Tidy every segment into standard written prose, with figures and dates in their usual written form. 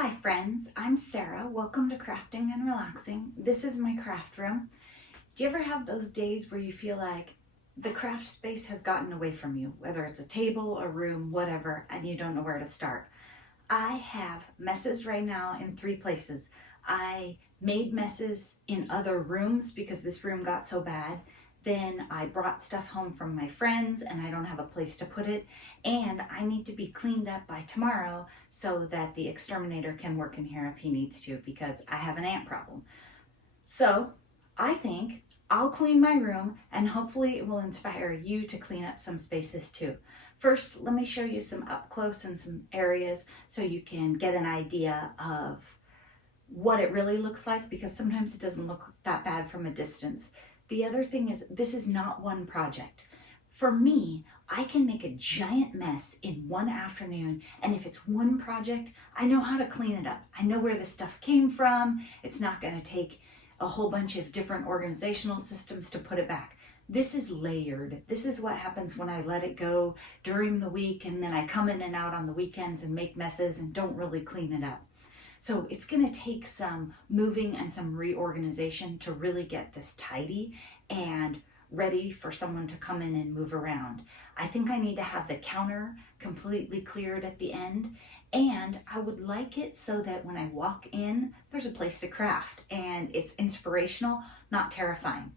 Hi friends, I'm Sarah. Welcome to Crafting and Relaxing. This is my craft room. Do you ever have those days where you feel like the craft space has gotten away from you, whether it's a table, a room, whatever, and you don't know where to start? I have messes right now in three places. I made messes in other rooms because this room got so bad. Then I brought stuff home from my friends and I don't have a place to put it. And I need to be cleaned up by tomorrow so that the exterminator can work in here if he needs to because I have an ant problem. So I think I'll clean my room and hopefully it will inspire you to clean up some spaces too. First, let me show you some up close and some areas so you can get an idea of what it really looks like because sometimes it doesn't look that bad from a distance. The other thing is this is not one project. For me, I can make a giant mess in one afternoon, and if it's one project, I know how to clean it up. I know where the stuff came from. It's not going to take a whole bunch of different organizational systems to put it back. This is layered. This is what happens when I let it go during the week and then I come in and out on the weekends and make messes and don't really clean it up. So it's going to take some moving and some reorganization to really get this tidy and ready for someone to come in and move around. I think I need to have the counter completely cleared at the end, and I would like it so that when I walk in, there's a place to craft and it's inspirational, not terrifying.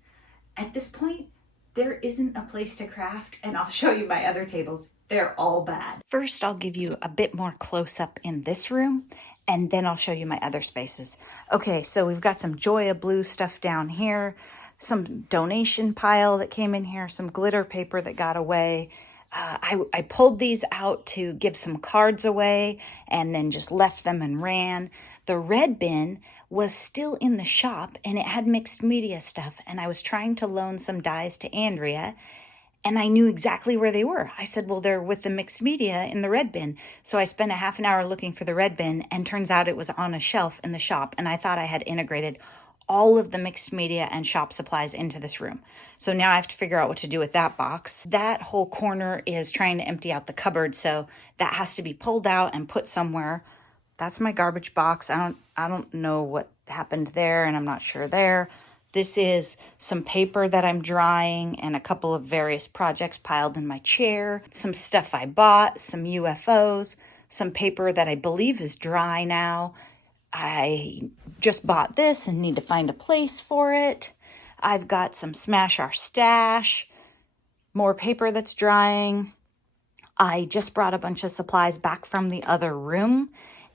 At this point, there isn't a place to craft, and I'll show you my other tables. They're all bad. First, I'll give you a bit more close up in this room, and then I'll show you my other spaces. Okay, so we've got some Joya Blue stuff down here, some donation pile that came in here, some glitter paper that got away. I pulled these out to give some cards away and then just left them and ran. The red bin was still in the shop and it had mixed media stuff, and I was trying to loan some dies to Andrea and I knew exactly where they were. I said, well, they're with the mixed media in the red bin. So I spent a half an hour looking for the red bin, and turns out it was on a shelf in the shop, and I thought I had integrated all of the mixed media and shop supplies into this room. So now I have to figure out what to do with that box. That whole corner is trying to empty out the cupboard, so that has to be pulled out and put somewhere. That's my garbage box. I don't know what happened there, and I'm not sure there. This is some paper that I'm drying and a couple of various projects piled in my chair. Some stuff I bought, some UFOs, some paper that I believe is dry now. I just bought this and need to find a place for it. I've got some Smash Our Stash, more paper that's drying. I just brought a bunch of supplies back from the other room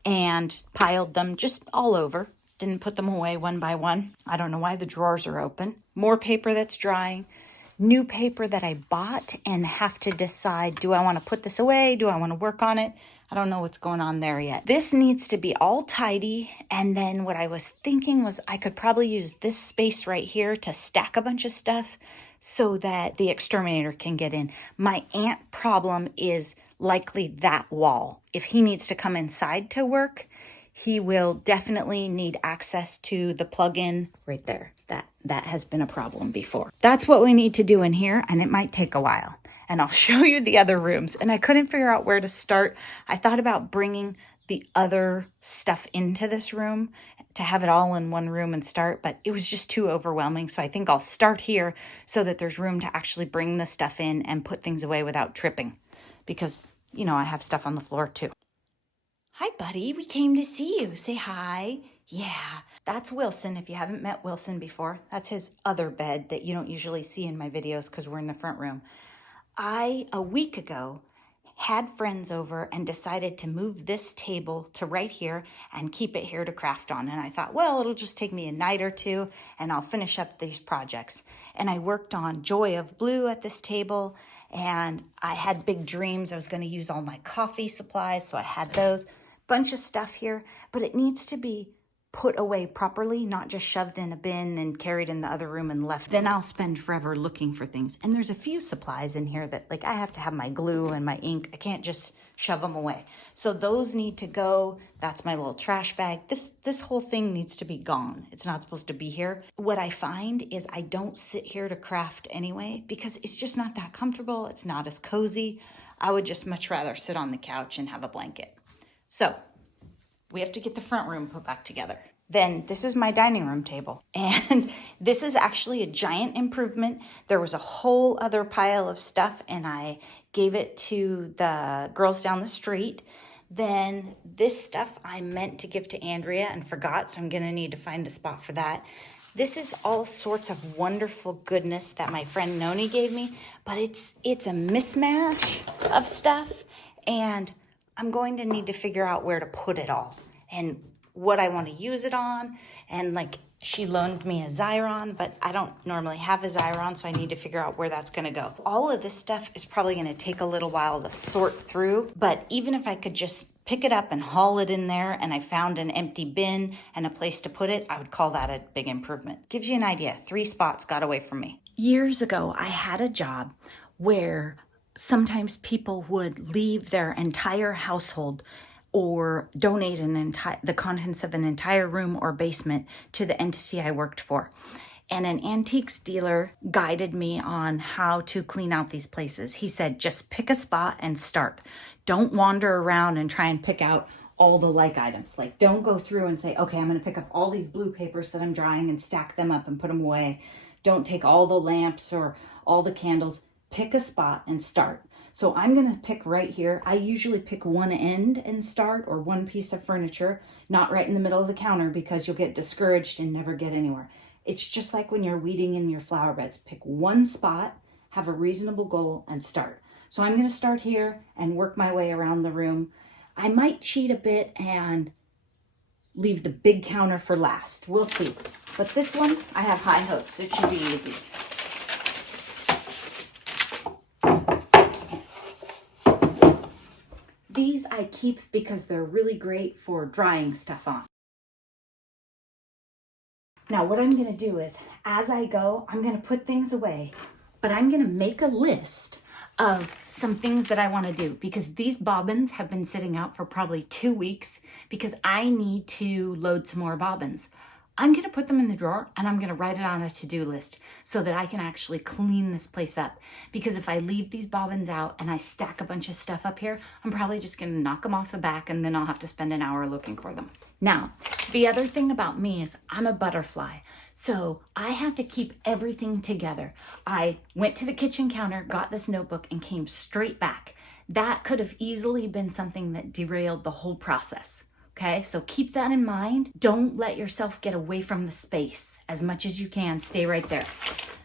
and piled them just all over. Didn't put them away one by one. I don't know why the drawers are open. More paper that's drying. New paper that I bought and have to decide, do I want to put this away? Do I want to work on it? I don't know what's going on there yet. This needs to be all tidy. And then what I was thinking was I could probably use this space right here to stack a bunch of stuff so that the exterminator can get in. My ant problem is likely that wall. If he needs to come inside to work, he will definitely need access to the plug-in right there. That has been a problem before. That's what we need to do in here, and it might take a while. And I'll show you the other rooms. And I couldn't figure out where to start. I thought about bringing the other stuff into this room to have it all in one room and start, but it was just too overwhelming. So I think I'll start here so that there's room to actually bring the stuff in and put things away without tripping. Because, you know, I have stuff on the floor too. Hi, buddy. We came to see you. Say hi. Yeah, that's Wilson. If you haven't met Wilson before, that's his other bed that you don't usually see in my videos because we're in the front room. A week ago, had friends over and decided to move this table to right here and keep it here to craft on. And I thought, well, it'll just take me a night or two and I'll finish up these projects. And I worked on Joy of Blue at this table, and I had big dreams. I was going to use all my coffee supplies, so I had those. Bunch of stuff here, but it needs to be put away properly, not just shoved in a bin and carried in the other room and left. Then I'll spend forever looking for things. And there's a few supplies in here that, like, I have to have my glue and my ink. I can't just shove them away. So those need to go. That's my little trash bag. This whole thing needs to be gone. It's not supposed to be here. What I find is I don't sit here to craft anyway because it's just not that comfortable. It's not as cozy. I would just much rather sit on the couch and have a blanket. So we have to get the front room put back together. Then this is my dining room table. And this is actually a giant improvement. There was a whole other pile of stuff and I gave it to the girls down the street. Then this stuff I meant to give to Andrea and forgot, so I'm gonna need to find a spot for that. This is all sorts of wonderful goodness that my friend Noni gave me, but it's a mismatch of stuff, and I'm going to need to figure out where to put it all and what I want to use it on. And like, she loaned me a Xyron, but I don't normally have a Xyron, so I need to figure out where that's going to go. All of this stuff is probably going to take a little while to sort through, but even if I could just pick it up and haul it in there and I found an empty bin and a place to put it, I would call that a big improvement. Gives you an idea. 3 spots got away from me. Years ago, I had a job where sometimes people would leave their entire household or donate the contents of an entire room or basement to the entity I worked for. And an antiques dealer guided me on how to clean out these places. He said, just pick a spot and start. Don't wander around and try and pick out all the like items. Like, don't go through and say, okay, I'm going to pick up all these blue papers that I'm drying and stack them up and put them away. Don't take all the lamps or all the candles. Pick a spot and start. So I'm going to pick right here. I usually pick one end and start, or one piece of furniture, not right in the middle of the counter, because you'll get discouraged and never get anywhere. It's just like when you're weeding in your flower beds. Pick one spot, have a reasonable goal, and start. So I'm going to start here and work my way around the room. I might cheat a bit and leave the big counter for last. We'll see. But this one, I have high hopes. It should be easy. These I keep because they're really great for drying stuff on. Now what I'm going to do is, as I go, I'm going to put things away, but I'm going to make a list of some things that I want to do, because these bobbins have been sitting out for probably 2 weeks because I need to load some more bobbins. I'm going to put them in the drawer and I'm going to write it on a to-do list so that I can actually clean this place up. Because if I leave these bobbins out and I stack a bunch of stuff up here, I'm probably just going to knock them off the back and then I'll have to spend an hour looking for them. Now, the other thing about me is I'm a butterfly. So I have to keep everything together. I went to the kitchen counter, got this notebook, and came straight back. That could have easily been something that derailed the whole process. Okay, so keep that in mind. Don't let yourself get away from the space as much as you can. Stay right there.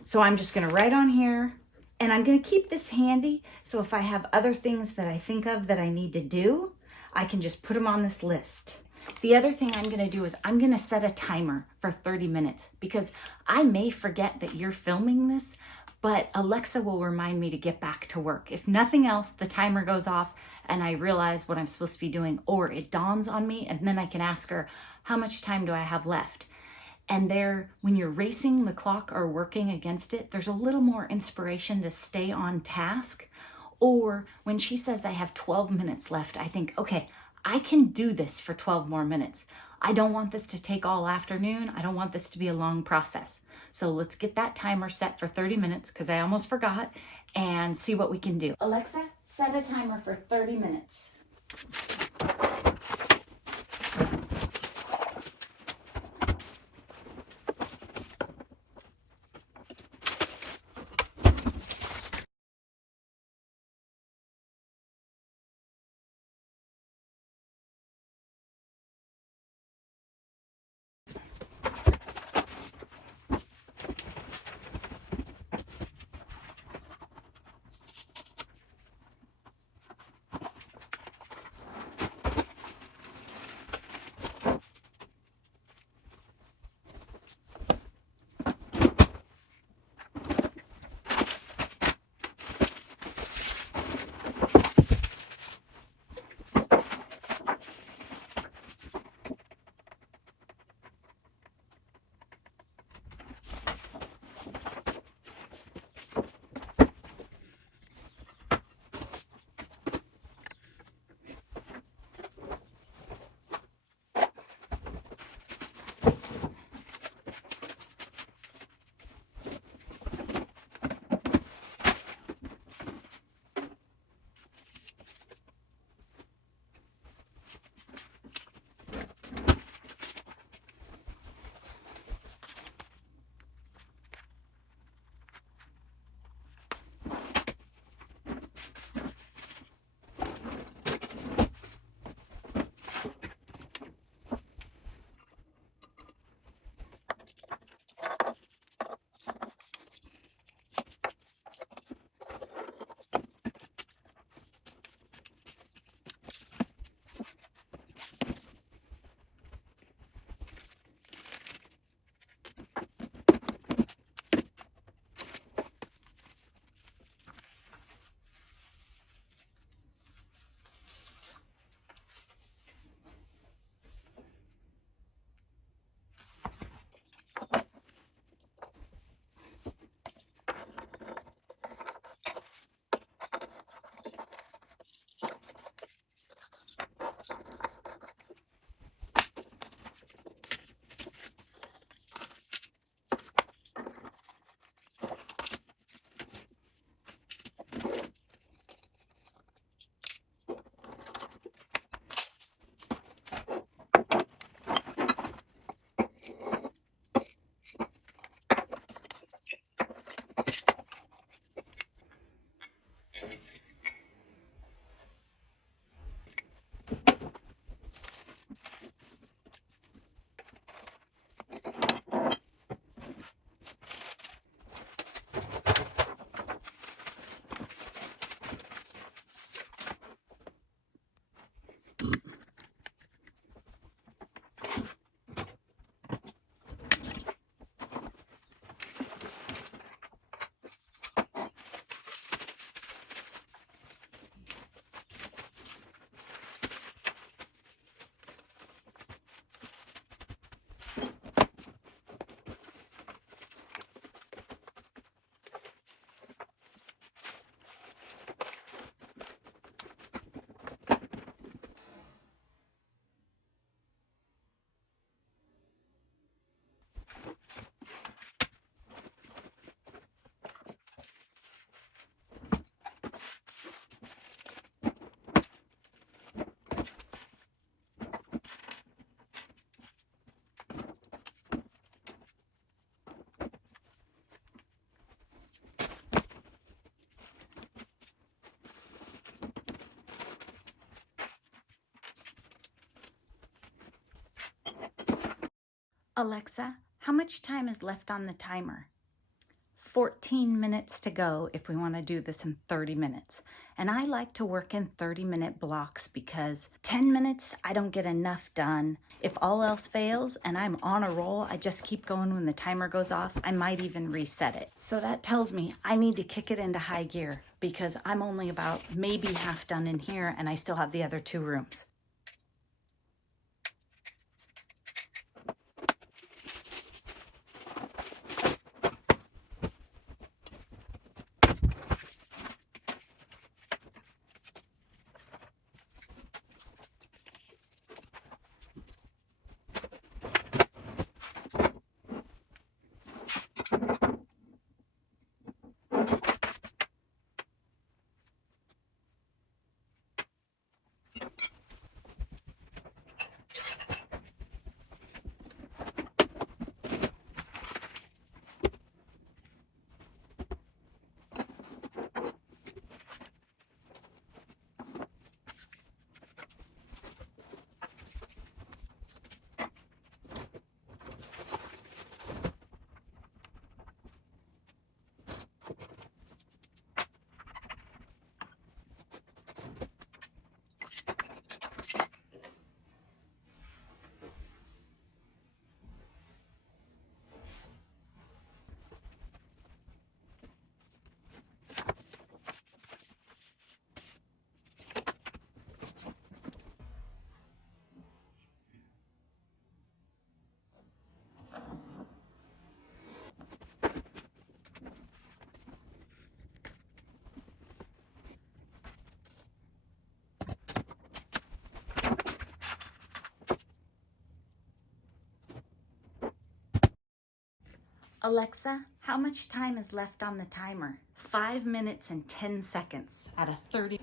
So I'm just going to write on here, and I'm going to keep this handy. So if I have other things that I think of that I need to do, I can just put them on this list. The other thing I'm going to do is I'm going to set a timer for 30 minutes because I may forget that you're filming this, but Alexa will remind me to get back to work. If nothing else, the timer goes off and I realize what I'm supposed to be doing, or it dawns on me, and then I can ask her, how much time do I have left? And when you're racing the clock or working against it, there's a little more inspiration to stay on task. Or when she says I have 12 minutes left, I think, okay, I can do this for 12 more minutes. I don't want this to take all afternoon. I don't want this to be a long process. So let's get that timer set for 30 minutes because I almost forgot, and see what we can do. Alexa, set a timer for 30 minutes. Alexa, how much time is left on the timer? 14 minutes to go if we want to do this in 30 minutes. And I like to work in 30-minute blocks because 10 minutes, I don't get enough done. If all else fails and I'm on a roll, I just keep going when the timer goes off. I might even reset it. So that tells me I need to kick it into high gear because I'm only about maybe half done in here and I still have the other 2 rooms. Alexa, how much time is left on the timer? 5 minutes and 10 seconds at a 30.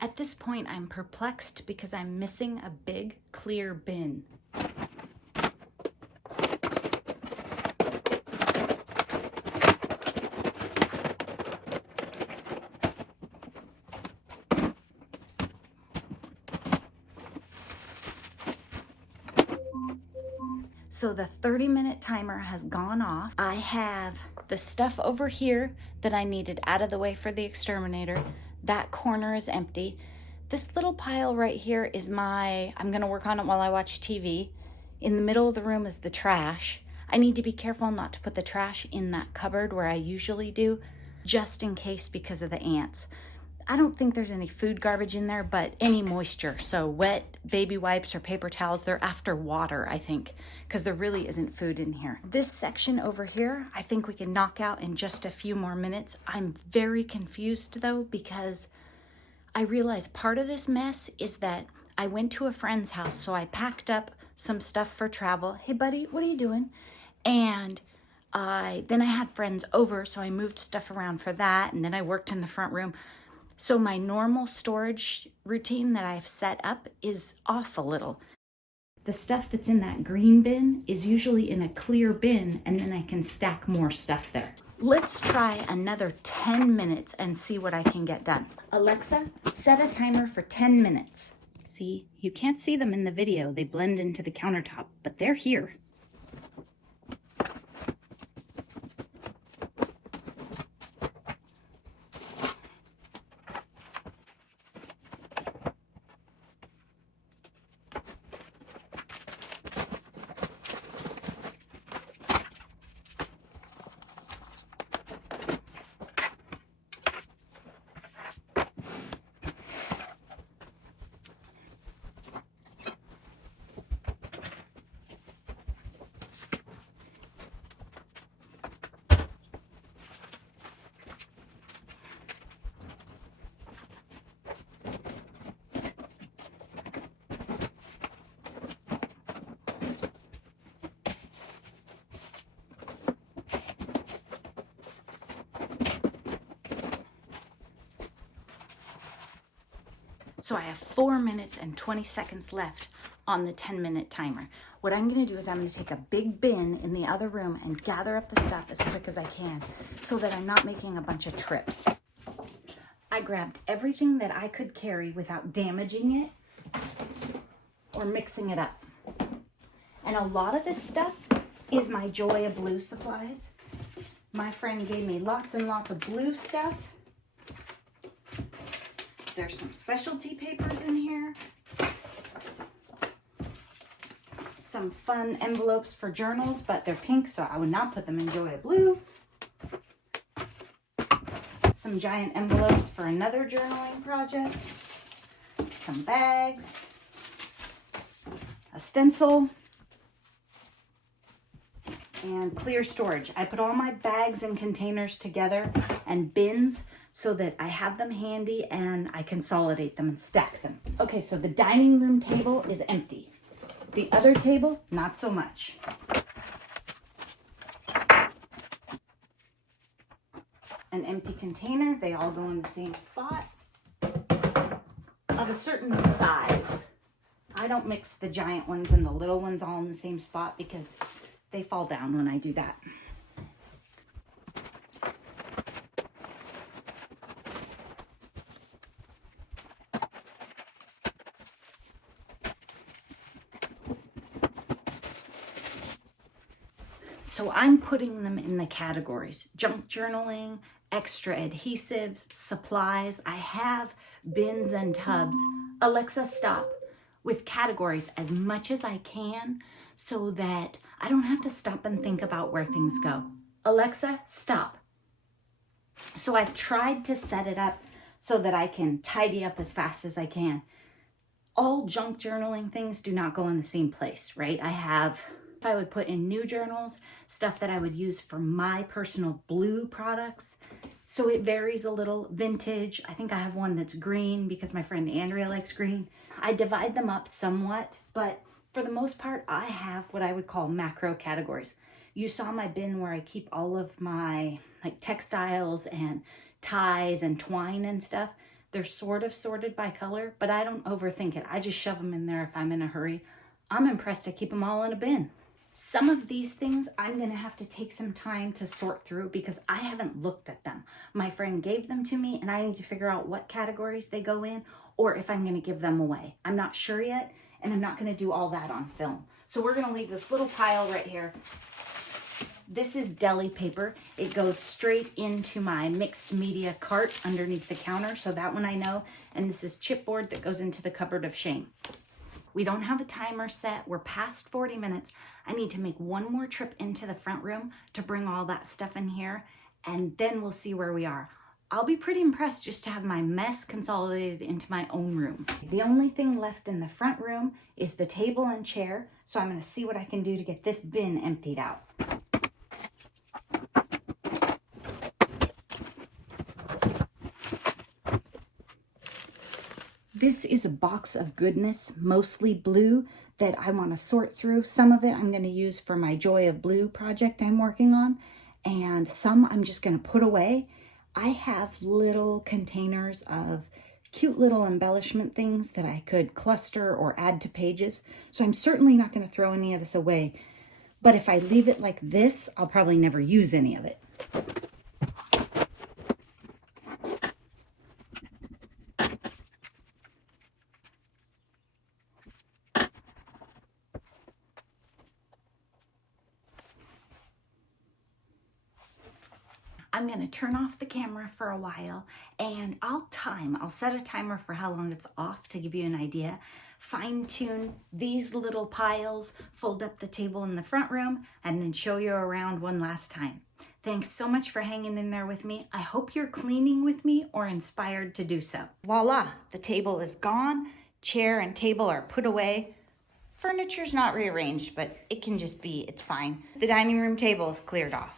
At this point, I'm perplexed because I'm missing a big clear bin. So the 30-minute timer has gone off. I have the stuff over here that I needed out of the way for the exterminator. That corner is empty. This little pile right here is I'm gonna work on it while I watch TV. In the middle of the room is the trash. I need to be careful not to put the trash in that cupboard where I usually do, just in case because of the ants. I don't think there's any food garbage in there, but any moisture. So wet baby wipes or paper towels, they're after water, I think, because there really isn't food in here. This section over here, I think we can knock out in just a few more minutes. I'm very confused though, because I realize part of this mess is that I went to a friend's house, so I packed up some stuff for travel. Hey buddy, what are you doing? And then I had friends over, so I moved stuff around for that, and then I worked in the front room. So my normal storage routine that I've set up is off a little. The stuff that's in that green bin is usually in a clear bin, and then I can stack more stuff there. Let's try another 10 minutes and see what I can get done. Alexa, set a timer for 10 minutes. See, you can't see them in the video. They blend into the countertop, but they're here. So I have 4 minutes and 20 seconds left on the 10-minute timer. What I'm gonna do is I'm gonna take a big bin in the other room and gather up the stuff as quick as I can so that I'm not making a bunch of trips. I grabbed everything that I could carry without damaging it or mixing it up. And a lot of this stuff is my Joy of Blue supplies. My friend gave me lots and lots of blue stuff. There's some specialty papers in here. Some fun envelopes for journals, but they're pink, so I would not put them in Joy of Blue. Some giant envelopes for another journaling project. Some bags. A stencil. And clear storage. I put all my bags and containers together and bins so that I have them handy and I consolidate them and stack them. Okay, so the dining room table is empty. The other table, not so much. An empty container, they all go in the same spot. Of a certain size. I don't mix the giant ones and the little ones all in the same spot because they fall down when I do that. So I'm putting them in the categories: junk journaling, extra adhesives, supplies. I have bins and tubs. Alexa, stop. With categories as much as I can so that I don't have to stop and think about where things go. Alexa, stop. So I've tried to set it up so that I can tidy up as fast as I can. All junk journaling things do not go in the same place, right? If I would put in new journals, stuff that I would use for my personal blue products. So it varies a little. Vintage, I think I have one that's green because my friend Andrea likes green. I divide them up somewhat, but for the most part, I have what I would call macro categories. You saw my bin where I keep all of my textiles and ties and twine and stuff. They're sort of sorted by color, but I don't overthink it. I just shove them in there if I'm in a hurry. I'm impressed I keep them all in a bin. Some of these things I'm gonna have to take some time to sort through because I haven't looked at them. My friend gave them to me and I need to figure out what categories they go in or if I'm gonna give them away. I'm not sure yet, and I'm not gonna do all that on film. So we're gonna leave this little pile right here. This is deli paper. It goes straight into my mixed media cart underneath the counter, so that one I know. And this is chipboard that goes into the cupboard of shame. We don't have a timer set. We're past 40 minutes. I need to make one more trip into the front room to bring all that stuff in here, and then we'll see where we are. I'll be pretty impressed just to have my mess consolidated into my own room. The only thing left in the front room is the table and chair, so I'm gonna see what I can do to get this bin emptied out. This is a box of goodness, mostly blue, that I want to sort through. Some of it I'm going to use for my Joy of Blue project I'm working on, and some I'm just going to put away. I have little containers of cute little embellishment things that I could cluster or add to pages, so I'm certainly not going to throw any of this away. But if I leave it like this, I'll probably never use any of it. I'm going to turn off the camera for a while and I'll set a timer for how long it's off to give you an idea. Fine tune these little piles, fold up the table in the front room, and then show you around one last time. Thanks so much for hanging in there with me. I hope you're cleaning with me or inspired to do so. Voila, the table is gone. Chair and table are put away. Furniture's not rearranged, but it can just be, it's fine. The dining room table is cleared off.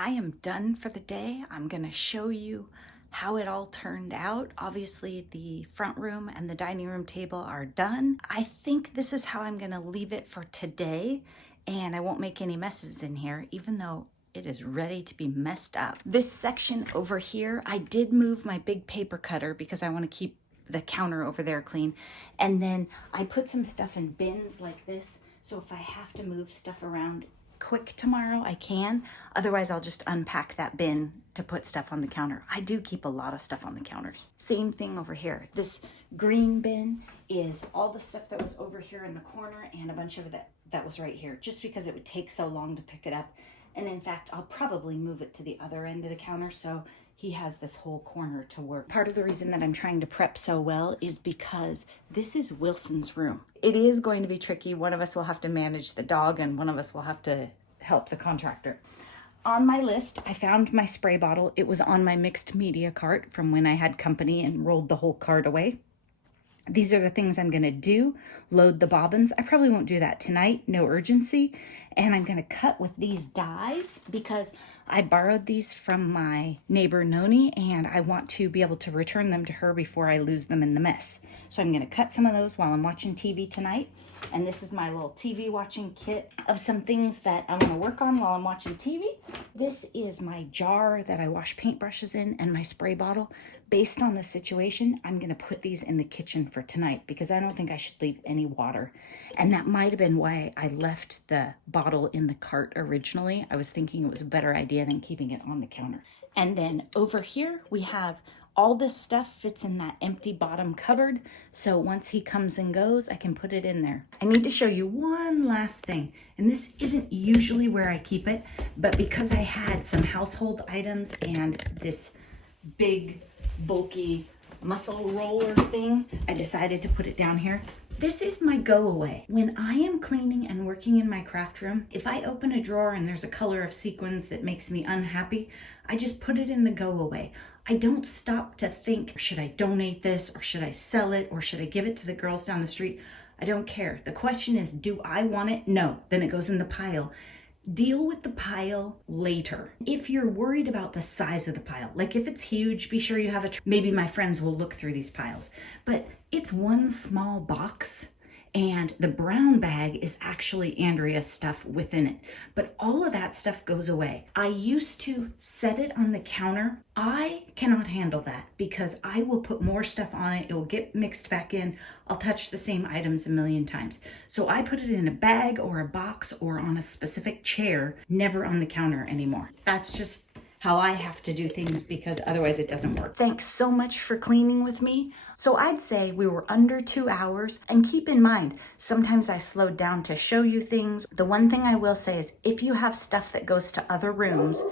I am done for the day. I'm gonna show you how it all turned out. Obviously the front room and the dining room table are done. I think this is how I'm gonna leave it for today, and I won't make any messes in here, even though it is ready to be messed up. This section over here, I did move my big paper cutter because I want to keep the counter over there clean. And then I put some stuff in bins like this, so if I have to move stuff around quick tomorrow, I can. Otherwise, I'll just unpack that bin to put stuff on the counter. I do keep a lot of stuff on the counters. Same thing over here. This green bin is all the stuff that was over here in the corner and a bunch of it that was right here, just because it would take so long to pick it up. And in fact, I'll probably move it to the other end of the counter so he has this whole corner to work. Part of the reason that I'm trying to prep so well is because this is Wilson's room. It is going to be tricky. One of us will have to manage the dog and one of us will have to help the contractor. On my list, I found my spray bottle. It was on my mixed media cart from when I had company and rolled the whole cart away. These are the things I'm going to do. Load the bobbins. I probably won't do that tonight. No urgency. And I'm going to cut with these dies because I borrowed these from my neighbor Noni and I want to be able to return them to her before I lose them in the mess. So I'm going to cut some of those while I'm watching TV tonight. And this is my little TV watching kit of some things that I want to work on while I'm watching TV. This is my jar that I wash paintbrushes in and my spray bottle. Based on the situation, I'm going to put these in the kitchen for tonight because I don't think I should leave any water. And that might have been why I left the bottle in the cart originally. I was thinking it was a better idea than keeping it on the counter. And then over here, we have all this stuff fits in that empty bottom cupboard. So once he comes and goes, I can put it in there. I need to show you one last thing. And this isn't usually where I keep it, but because I had some household items and this big bulky muscle roller thing, I decided to put it down here. This is my go away. When I am cleaning and working in my craft room, if I open a drawer and there's a color of sequins that makes me unhappy, I just put it in the go away. I don't stop to think, should I donate this or should I sell it or should I give it to the girls down the street? I don't care. The question is, do I want it? No. Then it goes in the pile. Deal with the pile later. If you're worried about the size of the pile, like if it's huge, be sure you have a maybe my friends will look through these piles. But it's one small box and the brown bag is actually Andrea's stuff within it. But all of that stuff goes away. I used to set it on the counter. I cannot handle that because I will put more stuff on it. It will get mixed back in. I'll touch the same items a million times. So I put it in a bag or a box or on a specific chair, never on the counter anymore. That's just how I have to do things because otherwise it doesn't work. Thanks so much for cleaning with me. So I'd say we were under 2 hours, and keep in mind, sometimes I slowed down to show you things. The one thing I will say is if you have stuff that goes to other rooms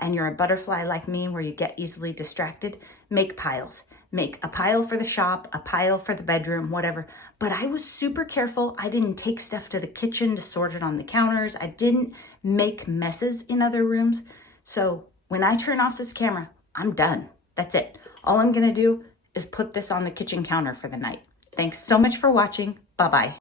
and you're a butterfly like me where you get easily distracted, make piles. Make a pile for the shop, a pile for the bedroom, whatever. But I was super careful. I didn't take stuff to the kitchen to sort it on the counters. I didn't make messes in other rooms. So when I turn off this camera, I'm done. That's it. All I'm gonna do is put this on the kitchen counter for the night. Thanks so much for watching. Bye-bye.